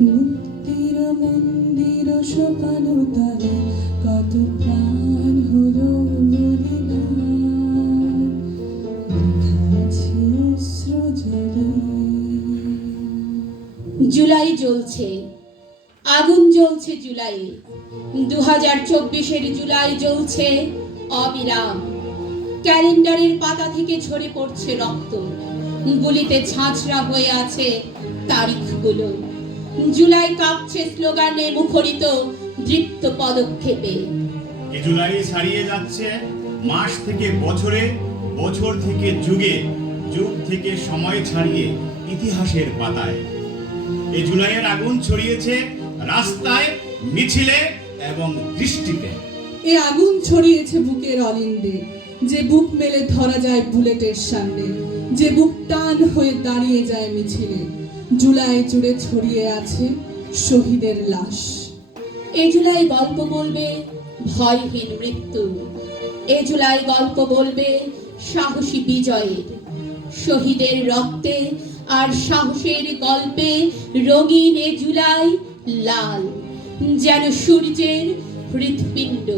মুক্তির মন্দির সোপানো তলে কত জুলাই জ্বলছে। আগুন জ্বলছে জুলাই। দু হাজার চব্বিশের জুলাই জ্বলছে অবিরাম। ক্যালেন্ডারের পাতা থেকে ঝরে পড়ছে রক্ত। গুলিতে ঝাঁঝরা হয়ে আছে তারিখগুলো। জুলাই কাঁপছে স্লোগানে মুখরিত দৃপ্ত পদক্ষেপে। এ জুলাই ছাড়িয়ে যাচ্ছে মাস থেকে বছরে বছর থেকে যুগে যুগ থেকে সময় ছাড়িয়ে ইতিহাসের পাতায়। এ জুলাইয়ের আগুন ছড়িয়েছে রাস্তায় মিছিলে এবং দৃষ্টিতে। এ আগুন ছড়িয়েছে বুকের অলিন্দে। যে বুক মেলে ধরা যায় বুলেটের সামনে যে বুক টান হয়ে দাঁড়িয়ে যায় মিছিলে জুলাই জুড়ে ছড়িয়ে আছে শহীদের লাশ। এ জুলাই গল্প বলবে ভয়হীন মৃত্যু। এ জুলাই গল্প বলবে সাহসী বিজয়ের। শহীদের রক্তে আর সাহসের গল্পে রঙিন এ জুলাই লাল। যেন সূর্যের হৃৎপিণ্ড